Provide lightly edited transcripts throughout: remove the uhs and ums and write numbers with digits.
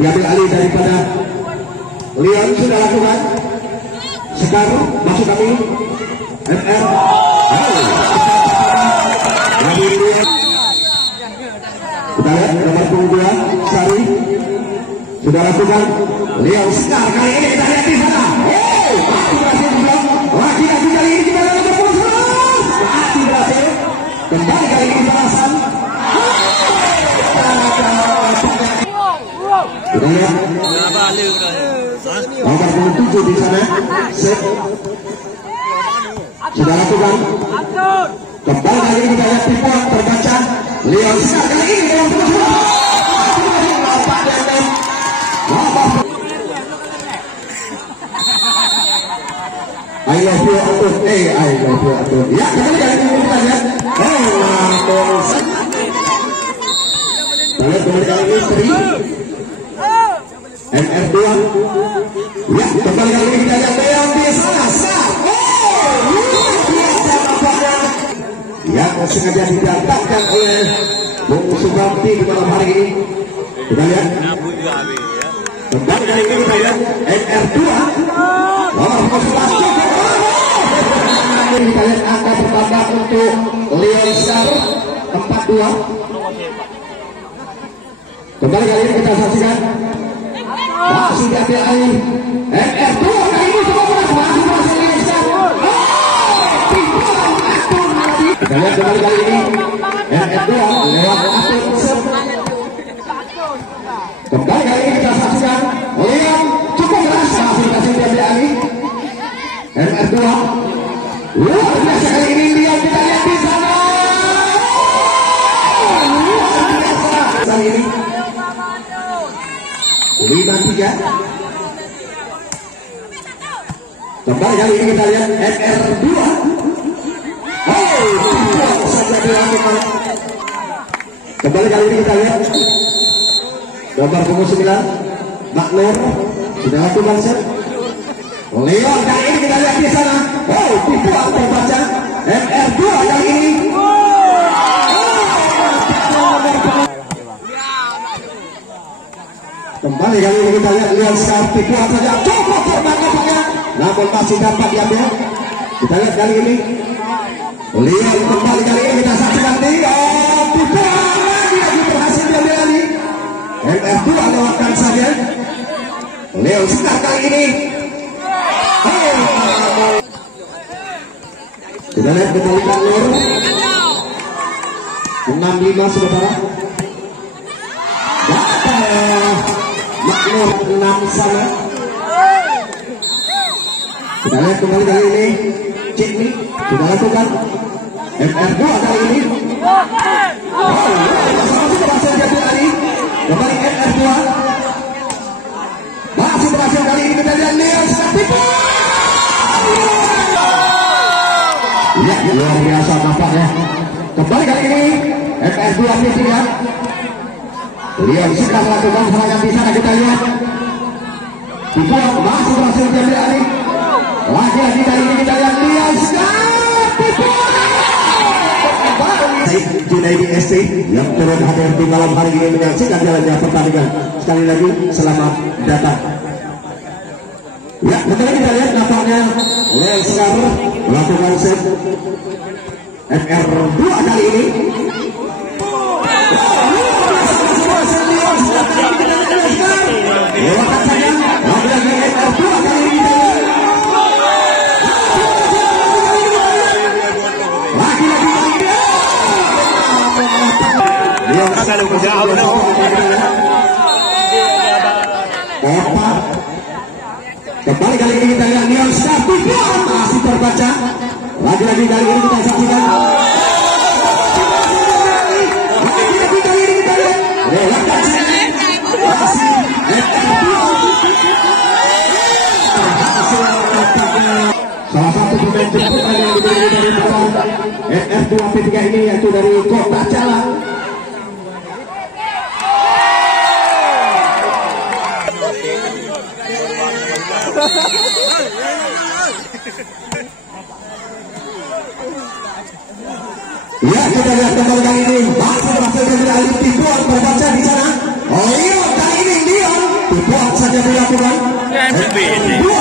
diambil alih daripada Leon, sudah lakukan. Sekar masuk kami MR. Kita lihat nomor punggung 2 Sari sudah lakukan. Leon Sekar kali ini kita lihat di sana. Lagi-lagi kali ini kita lihat nomor punggung 11. Mati berhasil. Kembali kali ini balasan. Kita lihat nomor punggung 7 di sana. Set sudah lakukan. Kembali kali ini kita lihat tipuan terbaca. Leon Sekar kali ini nomor punggung 11. I love you Atun, I love you Atun. Ya, kembali kali ini kita lihat. Kita lihat kembali kali ini Sri MR2. Ya, kembali kali ini kita lihat Leon di sana. Yang sengaja didatangkan oleh Bung Sukamti di malam hari ini. Kita lihat. Kembali kali ini kita lihat MR2 nomor 11. Kita lihat angka bertambah untuk Leon Sekar 42. Kembali kali ini kita saksikan masih diambil alih MR2 kali ini masih berhasil Leon Sekar. Kita lihat kembali kali ini MR2 lewat Atun. Kembali kali ini kita saksikan Leon cukup keras masih diambil alih MR2. Luar biasa kali ini Leon, kita lihat di sana. Luar biasa kali ini 5-3. Kembali kali ini kita lihat MR2. Saja dilakukan. Kembali kali ini kita lihat nomor punggung 9 Maknur sudah lakukan set. Leon kali ini kita lihat di sana. Tipuan terbaca MR2 kali ini. Kembali kali ini kita lihat Leon Sekar tipuan saja cukup terbang-terbangnya, namun masih dapat diambil. Kita lihat kali ini Leon kembali kali ini kita saksikan Leon tipuan lagi berhasil diambil lagi. MR2 lewatkan saja Leon Sekar kali ini. Kita lihat kembalikan Nur 65 saudara. Maknur 6 sana. Kita lihat kembali kali ini Cikni sudah lakukan MR2 kali ini. Masih berhasil jadi kali kembali MR2. Masih berhasil kali ini kita lihat Leon Sekar. Ya, luar biasa nampaknya. Kembali kali ini MR2 P3. Leon Sekar melakukan serangan di sana, kita lihat. Dibuat masih berhasil diambil alih. Lagi-lagi kali ini kita lihat Leon Sekar. Junaidi SC yang turun hadir di malam hari ini menyaksikan jalannya pertandingan. Sekali lagi selamat datang. Ya, betul kita lihat nampaknya Leon Sekar melakukan set MR2 kali ini. Lewatkan saja lagi-lagi MR2 kali ini. Lagi-lagi Leon Sekar kembali kali ini kita lihat Leon Sekar masih terbaca. Lagi-lagi kali ini kita saksikan. Lagi-lagi kali ini kita lihat salah satu pemain jemputan yang diberi dari MR2 P3 ini yaitu dari Kota Jalan. Ya, kita lihat kembali kali ini masih berhasil dari alih tipuan terbaca di sana. Leon kali ini Leon dilakukan. Dua.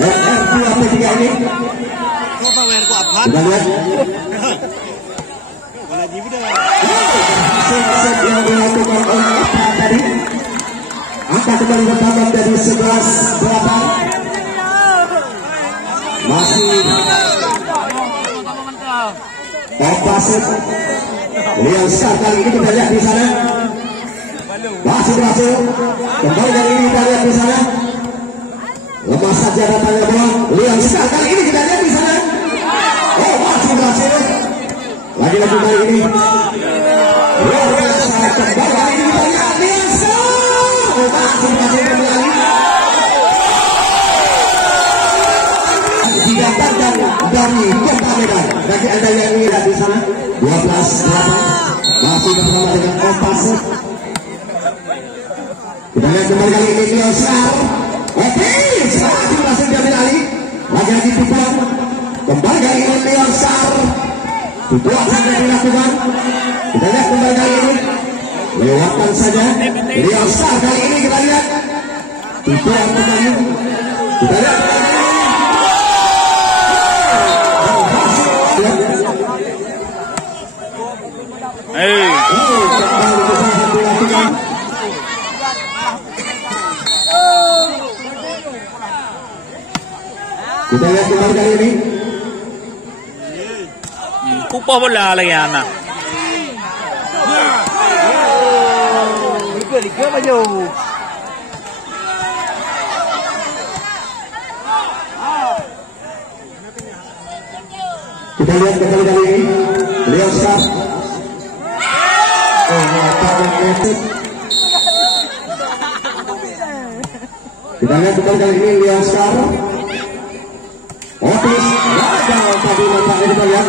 FR2 ini. Kita lihat. Set yang dilakukan oleh FR tadi. Angka kembali bertambah dari 11-8. Masih Opaset Liang Star kali ini kita lihat di sana. Masih berhasil. Kembali dari ini kita lihat di sana. Lemas saja datangnya bola. Liang Star kali ini kita lihat di sana. Oh, masih berhasil. Lagi-lagi kali ini. Luar biasa. Kembali kali ini kita lihat Liang Star. Oh, masih berhasil kembali. Didapatkan dari Kota Medan. Bagi anda yang lihat di sana 12-8 masih bersama dengan Opaset. Kita lihat kembali kali ini Liang Star. Oke, masih berhasil diambil alih. Lagi-lagi Pipon. Kembali kali ini Liang Star. Dibuat saja dilakukan. Kita lihat kembali kali ini. Lewatkan saja Liang Star kali ini kita lihat. Dibuat kembali. Kita lihat kembali. Kita lihat kembali kali ini. Kupah bola lagi anak. Liga maju. Kita lihat kembali kali ini. Liang Star. Kita lihat kembali kali ini Liang Star. Otis gagal tadi nampaknya kita lihat.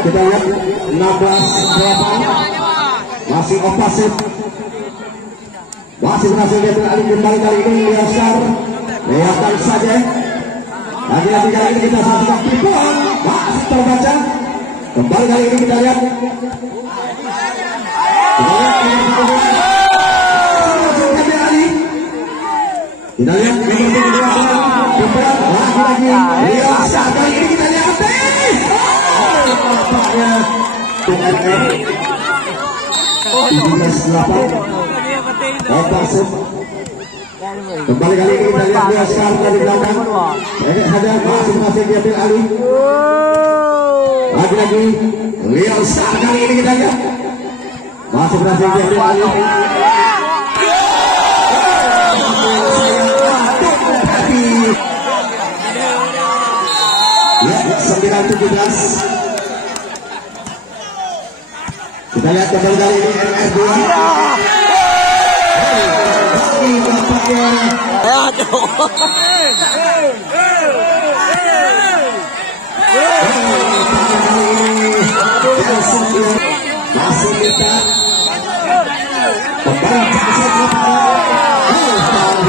Kita lihat 16-8 masih Opaset. Masih berhasil dia beralih kembali kali ini Liang Star. Lewatkan saja. Lagi-lagi kali ini kita saksikan Pipon. Masih terbaca. Kembali kali ini kita lihat. Kita lihat lagi-lagi Liang Star kali ini kita lihat. Nampaknya 17-8 Opaset. Kembali kali ini kita lihat Liang Star dari belakang. Pendek saja masing-masing diambil alih. Lagi-lagi Liang Star kali ini kita lihat. Masih berhasil diambil alih. Ya, 9-17. Kita lihat kembali kali ini FR2. Masih kita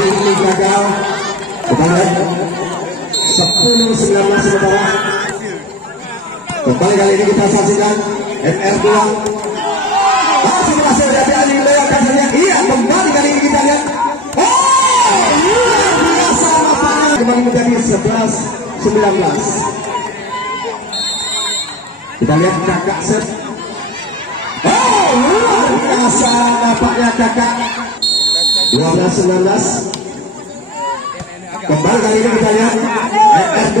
ini gagal. Kita lihat 10-19 sementara. Kembali kali ini kita saksikan FR2. Masih berhasil dari Ali lewatkan saja. Iya, kembali kali ini kita lihat. Oh, luar biasa nampaknya. Kembali menjadi 11-19. Kita lihat kakak set. Oh, luar biasa nampaknya kakak. 12-19. Kembali kali ini kita lihat FR2.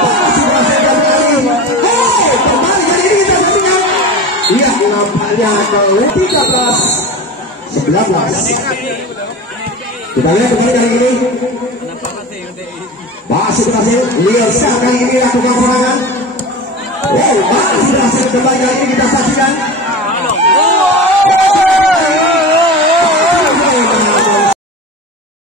Masih berhasil dari Ali. Oh, kembali kali ini kita saksikan. Iya, nampaknya 13-19. Kita lihat kembali kali ini. Masih berhasil Liang Star kali ini lakukan serangan. Wow, masih berhasil kembali kali ini kita saksikan.